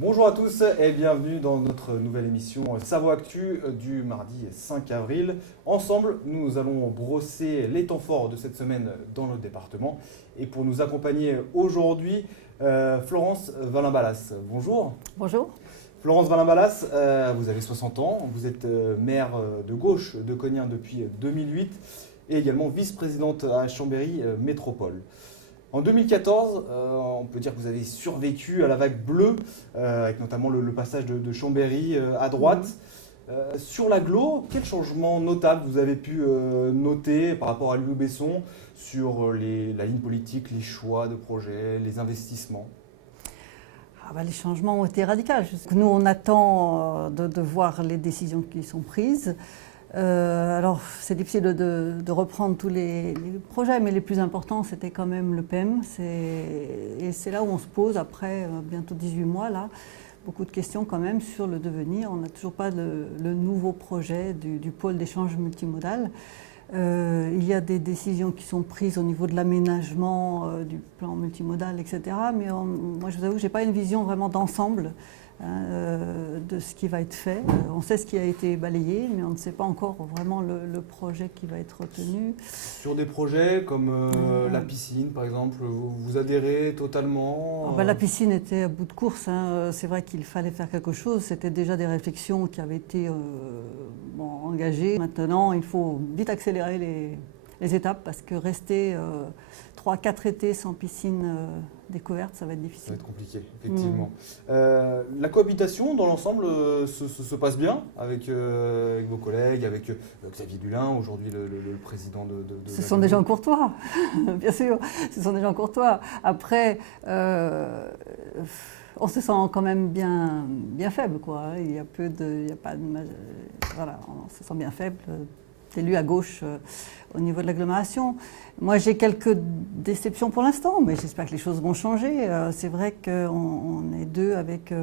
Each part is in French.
Bonjour à tous et bienvenue dans notre nouvelle émission Savoie Actu du mardi 5 avril. Ensemble, nous allons brosser les temps forts de cette semaine dans notre département. Et pour nous accompagner aujourd'hui, Florence Valin-Ballas. Bonjour. Bonjour. Florence Valin-Ballas, vous avez 60 ans, vous êtes maire de gauche de Cognin depuis 2008 et également vice-présidente à Chambéry Métropole. En 2014, on peut dire que vous avez survécu à la vague bleue, avec notamment le passage de Chambéry à droite. Sur l'agglo, quel changement notable vous avez pu noter par rapport à Louis Besson sur la ligne politique, les choix de projets, les investissements? Les changements ont été radicaux. Nous, on attend de voir les décisions qui sont prises. Alors, c'est difficile de reprendre tous les projets, mais les plus importants, c'était quand même le PEM. Et c'est là où on se pose, après bientôt 18 mois, là, beaucoup de questions quand même sur le devenir. On n'a toujours pas le nouveau projet du pôle d'échange multimodal. Il y a des décisions qui sont prises au niveau de l'aménagement du plan multimodal, etc. Mais moi, je vous avoue que je n'ai pas une vision vraiment d'ensemble de ce qui va être fait. On sait ce qui a été balayé, mais on ne sait pas encore vraiment le projet qui va être retenu. Sur des projets comme la piscine, par exemple, vous adhérez totalement La piscine était à bout de course. C'est vrai qu'il fallait faire quelque chose. C'était déjà des réflexions qui avaient été engagées. Maintenant, il faut vite accélérer les étapes parce que rester 3-4 étés sans piscine découverte, ça va être difficile. Ça va être compliqué, effectivement. La cohabitation, dans l'ensemble, se passe bien avec vos collègues, avec Xavier Dulin, aujourd'hui le président de Ce sont des gens courtois, bien sûr. Ce sont des gens courtois. Après, on se sent quand même bien faible, quoi. Il y a pas de, voilà, on se sent bien faible. Élu à gauche au niveau de l'agglomération. Moi, j'ai quelques déceptions pour l'instant, mais j'espère que les choses vont changer. C'est vrai qu'on est deux avec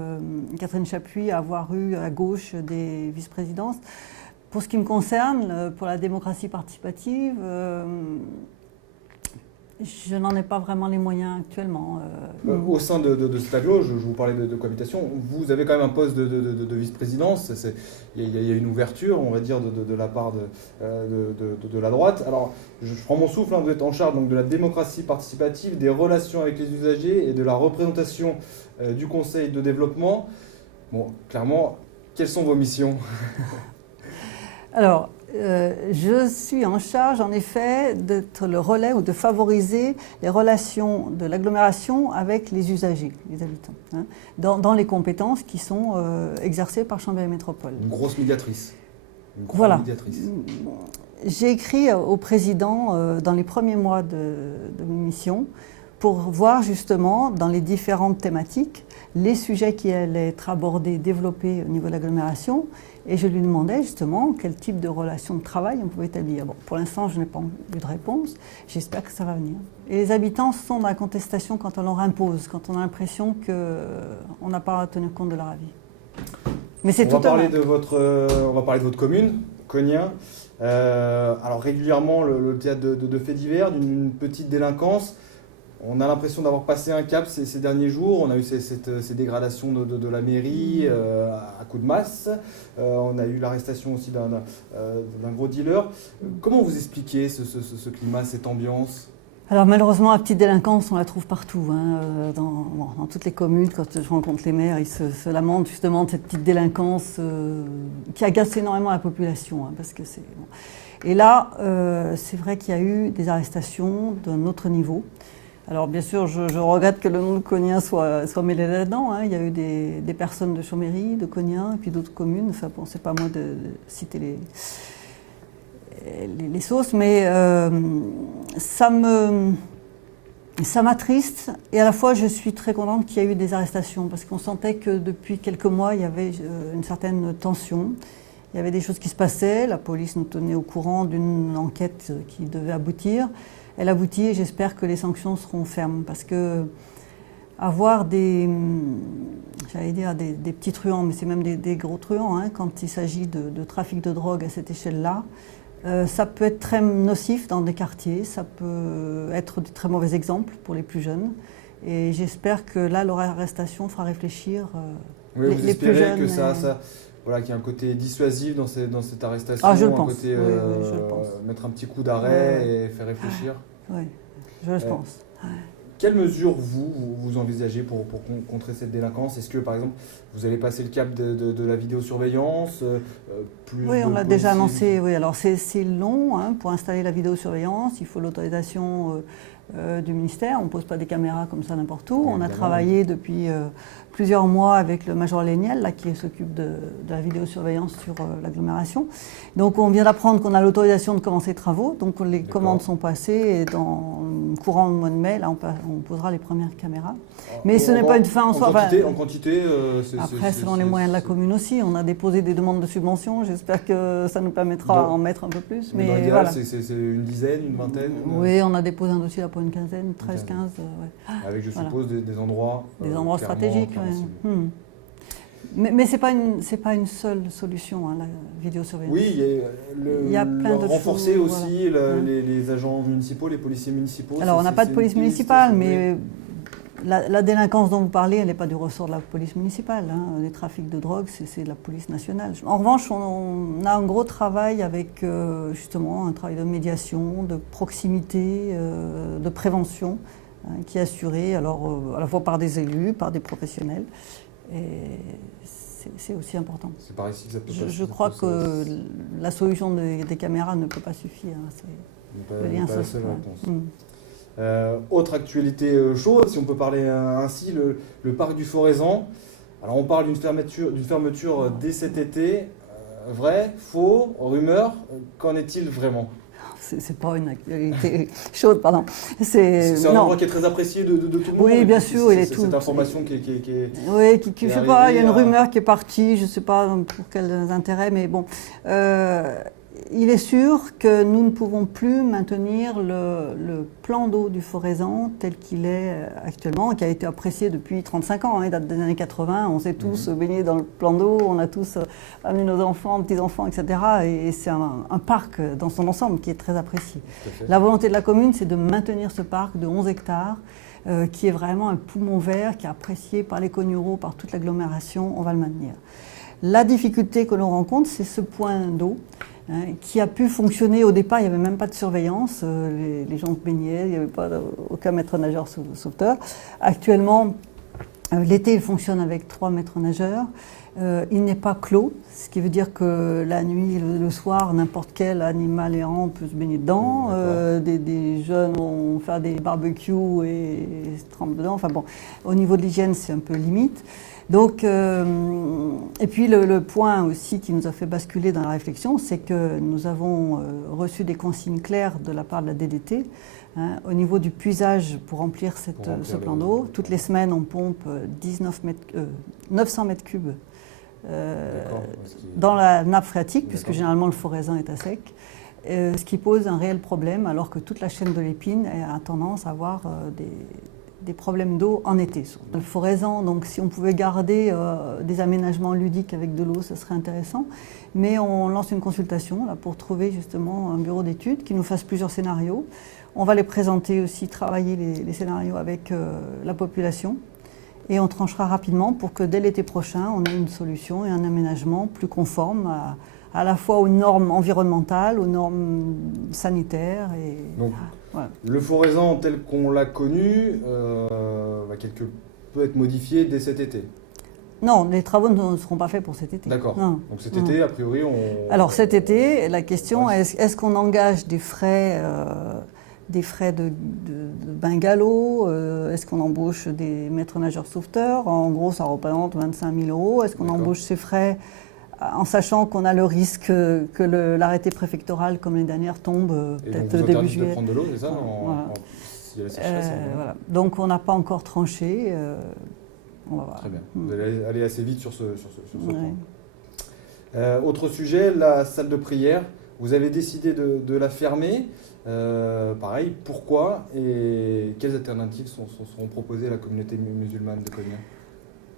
Catherine Chapuis à avoir eu à gauche des vice-présidences. Pour ce qui me concerne, pour la démocratie participative, je n'en ai pas vraiment les moyens actuellement. Au sein de cet agglo, je vous parlais de cohabitation, vous avez quand même un poste de vice-présidence. Il y a une ouverture, on va dire, de la part de la droite. Alors, je prends mon souffle, vous êtes en charge donc, de la démocratie participative, des relations avec les usagers et de la représentation du conseil de développement. Bon, clairement, quelles sont vos missions? Alors, je suis en charge, en effet, d'être le relais ou de favoriser les relations de l'agglomération avec les usagers, les habitants, dans les compétences qui sont exercées par Chambéry Métropole. Une grosse médiatrice. Voilà. J'ai écrit au président dans les premiers mois de mes missions pour voir justement dans les différentes thématiques les sujets qui allaient être abordés, développés au niveau de l'agglomération. Et je lui demandais justement quel type de relation de travail on pouvait établir. Bon, pour l'instant, je n'ai pas eu de réponse. J'espère que ça va venir. Et les habitants sont dans la contestation quand on leur impose, quand on a l'impression qu'on n'a pas à tenir compte de leur avis. Mais c'est tout on va parler de votre commune, Cognin. Alors régulièrement, le théâtre de faits divers, d'une petite délinquance. On a l'impression d'avoir passé un cap ces derniers jours. On a eu ces dégradations de la mairie à coups de masse. On a eu l'arrestation aussi d'un gros dealer. Comment vous expliquez ce climat, cette ambiance ? Alors malheureusement, la petite délinquance, on la trouve partout. Dans toutes les communes, quand je rencontre les maires, ils se lamentent justement de cette petite délinquance qui agace énormément la population. Parce que c'est, bon. Et là, c'est vrai qu'il y a eu des arrestations d'un autre niveau. Alors bien sûr, je regrette que le nom de Cognin soit mêlé là-dedans. Il y a eu des personnes de Chambéry, de Cognin, et puis d'autres communes. Enfin bon, c'est pas moi de citer les sources, mais ça m'attriste. Et à la fois, je suis très contente qu'il y ait eu des arrestations, parce qu'on sentait que depuis quelques mois, il y avait une certaine tension. Il y avait des choses qui se passaient. La police nous tenait au courant d'une enquête qui devait aboutir. Elle aboutit et j'espère que les sanctions seront fermes parce que avoir des petits truands, mais c'est même des gros truands, quand il s'agit de trafic de drogue à cette échelle-là, ça peut être très nocif dans des quartiers, ça peut être de très mauvais exemples pour les plus jeunes Et j'espère que là, leur arrestation fera réfléchir Oui, vous les plus espérez jeunes. que voilà, qu'il y a un côté dissuasif dans cette arrestation, Ah, je le un pense. côté Oui, je le pense. mettre un petit coup d'arrêt Ouais. et faire réfléchir. Oui, je le pense. Quelles mesures vous envisagez pour contrer cette délinquance? Est-ce que par exemple vous allez passer le cap de la vidéosurveillance plus Oui, on de l'a déjà policiers? annoncé. Oui, alors c'est long hein, pour installer la vidéosurveillance. Il faut l'autorisation du ministère. On ne pose pas des caméras comme ça n'importe où. Oui, On a évidemment, travaillé depuis plusieurs mois avec le major Léniel, là, qui s'occupe de la vidéosurveillance sur l'agglomération. Donc on vient d'apprendre qu'on a l'autorisation de commencer les travaux. Donc les commandes sont passées et dans le courant du mois de mai, là, on posera les premières caméras. Mais ce n'est pas une fin en soi. En quantité, après, selon les moyens de la commune aussi, on a déposé des demandes de subventions. J'espère que ça nous permettra d'en mettre un peu plus. Mais dans l'idéal, c'est une dizaine, une vingtaine? Oui, on a déposé un dossier là pour une quinzaine, 13, 15. Ouais. Avec, je suppose, des endroits. Des endroits stratégiques. Mais ce n'est pas une seule solution, hein, la vidéosurveillance. Oui, il y a plein de renforcer choses, aussi voilà. les agents municipaux, les policiers municipaux. Alors, on n'a pas de police municipale, mais la délinquance dont vous parlez, elle n'est pas du ressort de la police municipale. Hein. Les trafics de drogue, c'est de la police nationale. En revanche, on a un gros travail avec justement un travail de médiation, de proximité, de prévention, hein, qui est assuré alors, à la fois par des élus, par des professionnels. Et c'est aussi important. C'est par ici que ça peut Je crois que la solution des caméras ne peut pas suffire. C'est le lien social. Autre actualité chaude, si on peut parler ainsi, le parc du Forezan. Alors on parle d'une fermeture dès cet été. Vrai, faux, rumeur, qu'en est-il vraiment? C'est pas une actualité chaude, pardon. C'est un endroit qui est très apprécié de tout le monde. Oui, bien sûr, il est tout. Cette information qui oui, je sais pas, il y a une rumeur qui est partie, je ne sais pas pour quels intérêts, mais bon. Il est sûr que nous ne pouvons plus maintenir le plan d'eau du Forezan tel qu'il est actuellement, qui a été apprécié depuis 35 ans, il date des années 80. On s'est tous baignés dans le plan d'eau, on a tous amené nos enfants, petits-enfants, etc. Et c'est un parc dans son ensemble qui est très apprécié. La volonté de la commune, c'est de maintenir ce parc de 11 hectares, qui est vraiment un poumon vert, qui est apprécié par les Cognereaux, par toute l'agglomération. On va le maintenir. La difficulté que l'on rencontre, c'est ce point d'eau, qui a pu fonctionner au départ. Il n'y avait même pas de surveillance, les gens se baignaient, il n'y avait pas aucun maître nageur sauveteur. Actuellement, l'été, il fonctionne avec 3 maîtres nageurs. Il n'est pas clos, ce qui veut dire que la nuit, le soir, n'importe quel animal errant peut se baigner dedans. Des jeunes vont faire des barbecues et se trempent dedans. Enfin bon, au niveau de l'hygiène, c'est un peu limite. Donc, et puis le point aussi qui nous a fait basculer dans la réflexion, c'est que nous avons reçu des consignes claires de la part de la DDT au niveau du puisage pour remplir ce plan d'eau. Toutes les semaines, on pompe 900 mètres cubes dans la nappe phréatique, puisque généralement le Forezan est à sec, ce qui pose un réel problème, alors que toute la chaîne de l'Épine a tendance à avoir des problèmes d'eau en été. Le Forezan, donc si on pouvait garder des aménagements ludiques avec de l'eau, ce serait intéressant. Mais on lance une consultation là, pour trouver justement un bureau d'études qui nous fasse plusieurs scénarios. On va les présenter aussi, travailler les scénarios avec la population. Et on tranchera rapidement pour que dès l'été prochain, on ait une solution et un aménagement plus conforme à la fois aux normes environnementales, aux normes sanitaires. Donc, voilà. Le Forezan tel qu'on l'a connu peut être modifié dès cet été? Non, les travaux ne seront pas faits pour cet été. D'accord. Donc cet été, a priori, Alors cet été, la question est-ce qu'on engage des frais de bungalow, est-ce qu'on embauche des maîtres nageurs sauveteurs? En gros, ça représente 25 000 €. Est-ce qu'on embauche ces frais en sachant qu'on a le risque que l'arrêté préfectoral, comme les dernières, tombe peut-être début juillet. De prendre de l'eau, c'est ça voilà. Donc on n'a pas encore tranché. On va voir. Très bien. Vous allez aller assez vite sur ce point. Autre sujet, la salle de prière. Vous avez décidé de la fermer. Pareil, pourquoi et quelles alternatives seront proposées à la communauté musulmane de Cognac?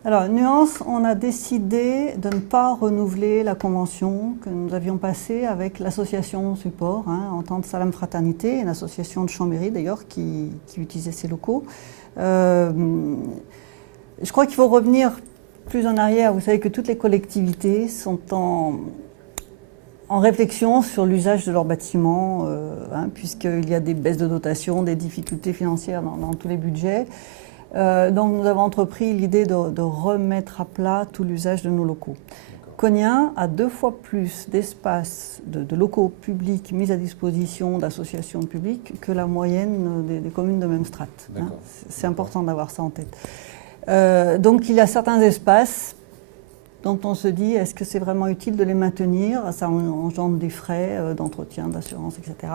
Alors, nuance, on a décidé de ne pas renouveler la convention que nous avions passée avec l'association Support, Entente Salam Fraternité, une association de Chambéry d'ailleurs qui utilisait ces locaux. Je crois qu'il faut revenir plus en arrière. Vous savez que toutes les collectivités sont en réflexion sur l'usage de leurs bâtiments, puisqu'il y a des baisses de dotation, des difficultés financières dans tous les budgets. Donc nous avons entrepris l'idée de remettre à plat tout l'usage de nos locaux. Cognin a 2 fois plus d'espace de locaux publics mis à disposition d'associations publiques que la moyenne des communes de même strate. C'est important d'avoir ça en tête. Donc il y a certains espaces dont on se dit, est-ce que c'est vraiment utile de les maintenir? Ça engendre des frais d'entretien, d'assurance, etc.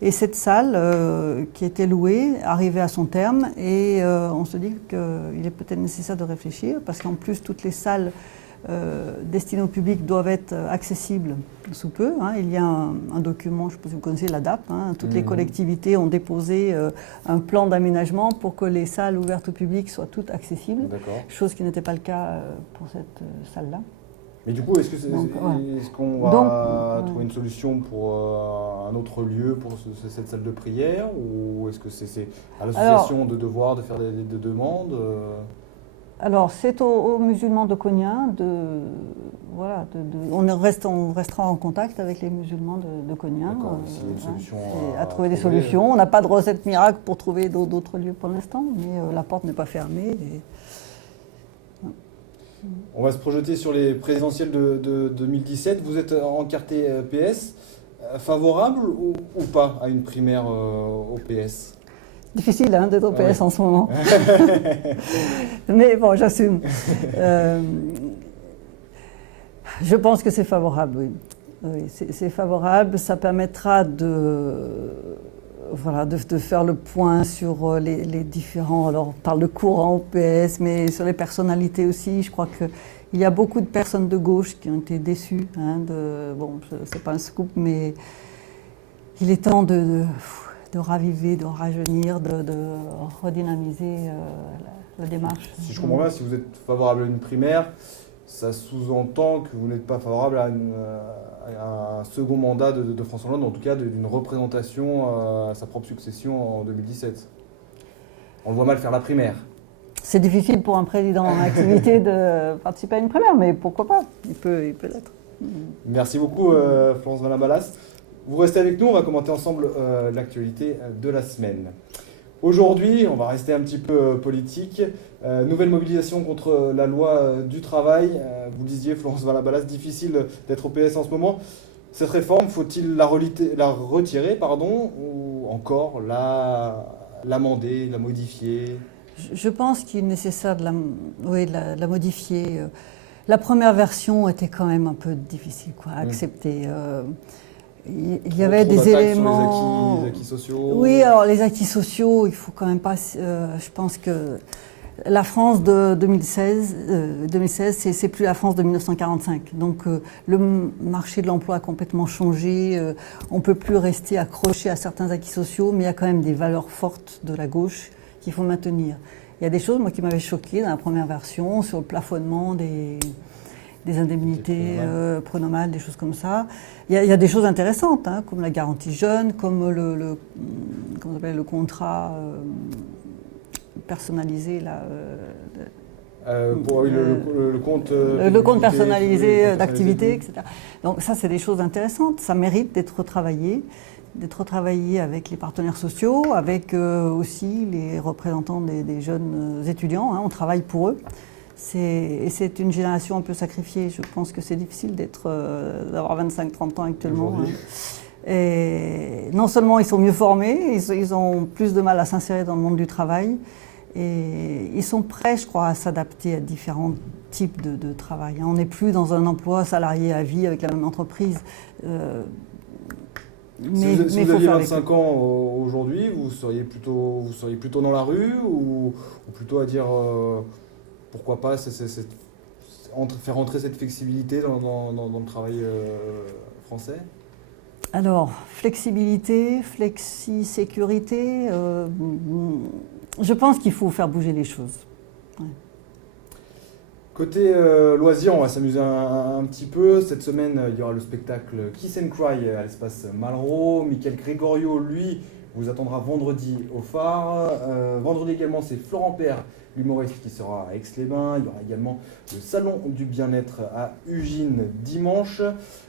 Et cette salle qui était louée arrivait à son terme et on se dit qu'il est peut-être nécessaire de réfléchir parce qu'en plus toutes les salles destinées au public doivent être accessibles sous peu. Il y a un document, je ne sais pas si vous connaissez l'ADAP, toutes les collectivités ont déposé un plan d'aménagement pour que les salles ouvertes au public soient toutes accessibles, chose qui n'était pas le cas pour cette salle-là. Mais du coup, est-ce qu'on va trouver une solution pour un autre lieu pour cette salle de prière ou est-ce que c'est à l'association de devoir de faire des demandes Alors, c'est aux musulmans de Cognin on restera en contact avec les musulmans de Cognin à trouver des solutions. On n'a pas de recette miracle pour trouver d'autres lieux pour l'instant, mais la porte n'est pas fermée. On va se projeter sur les présidentielles de 2017. Vous êtes encarté PS, favorable ou pas à une primaire au PS ? Difficile d'être au PS en ce moment. Mais bon, j'assume. Je pense que c'est favorable, oui. C'est favorable. Ça permettra de faire le point sur les différents... Alors, on parle de courants au PS, mais sur les personnalités aussi. Je crois qu'il y a beaucoup de personnes de gauche qui ont été déçues. C'est pas un scoop, mais il est temps de raviver, de rajeunir, de redynamiser la démarche. Si je comprends bien, si vous êtes favorable à une primaire, ça sous-entend que vous n'êtes pas favorable à un second mandat de François Hollande, en tout cas d'une représentation à sa propre succession en 2017. On le voit mal faire la primaire. C'est difficile pour un président en activité de participer à une primaire, mais pourquoi pas, il peut l'être. Merci beaucoup Florence Valin-Balas. Vous restez avec nous, on va commenter ensemble l'actualité de la semaine. Aujourd'hui, on va rester un petit peu politique. Nouvelle mobilisation contre la loi du travail. Vous le disiez, Florence Valin-Balas, difficile d'être au PS en ce moment. Cette réforme, faut-il la retirer, ou encore l'amender, la modifier ? Je pense qu'il est nécessaire de la modifier. La première version était quand même un peu difficile à accepter. Il y avait des éléments... Sur les acquis sociaux. Oui, alors les acquis sociaux, il faut quand même pas... je pense que la France de 2016, c'est plus la France de 1945. Donc le marché de l'emploi a complètement changé. On ne peut plus rester accroché à certains acquis sociaux, mais il y a quand même des valeurs fortes de la gauche qu'il faut maintenir. Il y a des choses, moi, qui m'avaient choquée dans la première version, sur le plafonnement des indemnités pronomales, des choses comme ça. Il y a des choses intéressantes, comme la garantie jeune, comme le contrat personnalisé. Le compte personnalisé d'activité, etc. Donc ça, c'est des choses intéressantes. Ça mérite d'être retravaillé avec les partenaires sociaux, avec aussi les représentants des jeunes étudiants. On travaille pour eux. C'est une génération un peu sacrifiée. Je pense que c'est difficile d'avoir 25-30 ans actuellement. Et non seulement ils sont mieux formés, ils ont plus de mal à s'insérer dans le monde du travail. Et ils sont prêts, je crois, à s'adapter à différents types de travail. On n'est plus dans un emploi salarié à vie avec la même entreprise. Si vous aviez 25 ans aujourd'hui, vous seriez plutôt dans la rue ou plutôt à dire pourquoi pas faire entrer cette flexibilité dans le travail français ? Alors, flexibilité, flexi-sécurité, je pense qu'il faut faire bouger les choses. Ouais. Côté loisirs, on va s'amuser un petit peu. Cette semaine, il y aura le spectacle Kiss and Cry à l'espace Malraux. Michael Gregorio, lui, vous attendra vendredi au phare. Vendredi également, c'est Florent Père, l'humoriste, qui sera à Aix-les-Bains. Il y aura également le salon du bien-être à Ugine dimanche.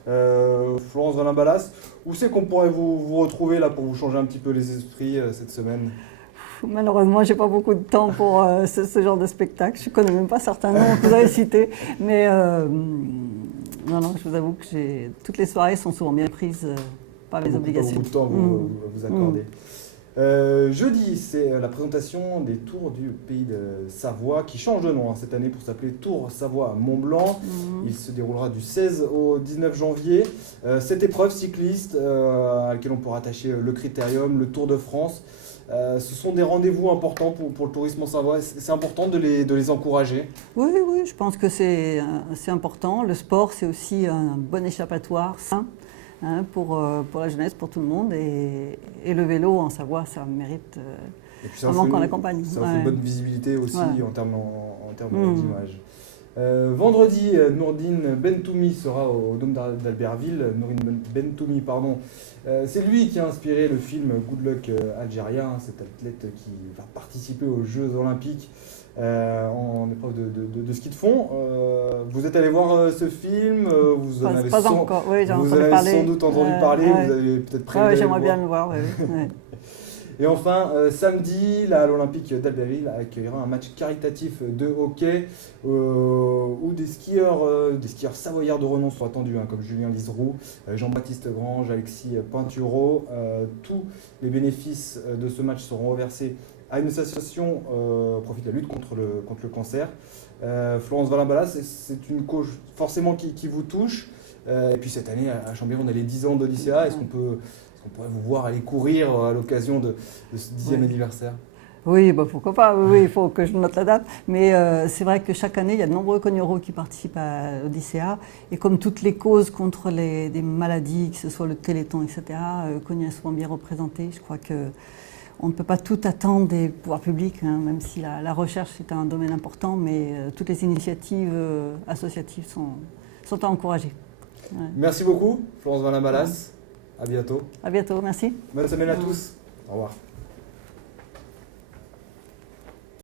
Florence Valin-Balas, où c'est qu'on pourrait vous retrouver là pour vous changer un petit peu les esprits cette semaine? Malheureusement, je n'ai pas beaucoup de temps pour ce genre de spectacle. Je ne connais même pas certains noms que vous avez cités. Mais non, je vous avoue que toutes les soirées sont souvent bien prises par les obligations. Beaucoup de temps vous accorder. Jeudi, c'est la présentation des Tours du Pays de Savoie qui change de nom cette année pour s'appeler Tour Savoie Mont-Blanc. Il se déroulera du 16 au 19 janvier. Cette épreuve cycliste à laquelle on pourra attacher le Critérium, le Tour de France, ce sont des rendez-vous importants pour le tourisme en Savoie. C'est important de les encourager. Oui, je pense que c'est important. Le sport, c'est aussi un bon échappatoire sain. Pour la jeunesse, pour tout le monde. Et le vélo en Savoie, ça mérite vraiment qu'on l'accompagne. Ça offre une bonne visibilité aussi en termes d'image. Vendredi, Nourdine Bentoumi sera au Dôme d'Albertville. Nourdine Bentoumi, pardon. C'est lui qui a inspiré le film Good Luck Algérien, cet athlète qui va participer aux Jeux Olympiques en épreuve de ski de fond. Vous êtes allé voir ce film, vous en avez sans doute entendu parler, vous avez peut-être prévu. J'aimerais bien le voir. Et enfin, samedi, l'Olympique d'Albertville accueillera un match caritatif de hockey où des skieurs savoyards de renom sont attendus, comme Julien Liseroux, Jean-Baptiste Grange, Alexis Pinturo. Tous les bénéfices de ce match seront reversés à une association au profit de la lutte contre le cancer. Florence Valin-Balas, c'est une cause forcément qui vous touche. Et puis cette année, à Chambéry, on a les 10 ans d'Odyssea. Est-ce qu'on pourrait vous voir aller courir à l'occasion de ce 10e anniversaire? Oui, pourquoi pas. Oui, il faut que je note la date. Mais c'est vrai que chaque année, il y a de nombreux cognoros qui participent à l'Odyssea. Et comme toutes les causes contre des maladies, que ce soit le Téléthon, etc., Cognac est souvent bien représenté. Je crois qu'on ne peut pas tout attendre des pouvoirs publics, même si la recherche est un domaine important, mais toutes les initiatives associatives sont à encourager. Ouais. Merci beaucoup, Florence Valin-Balas. À bientôt. À bientôt, merci. Bonne semaine à tous. Au revoir.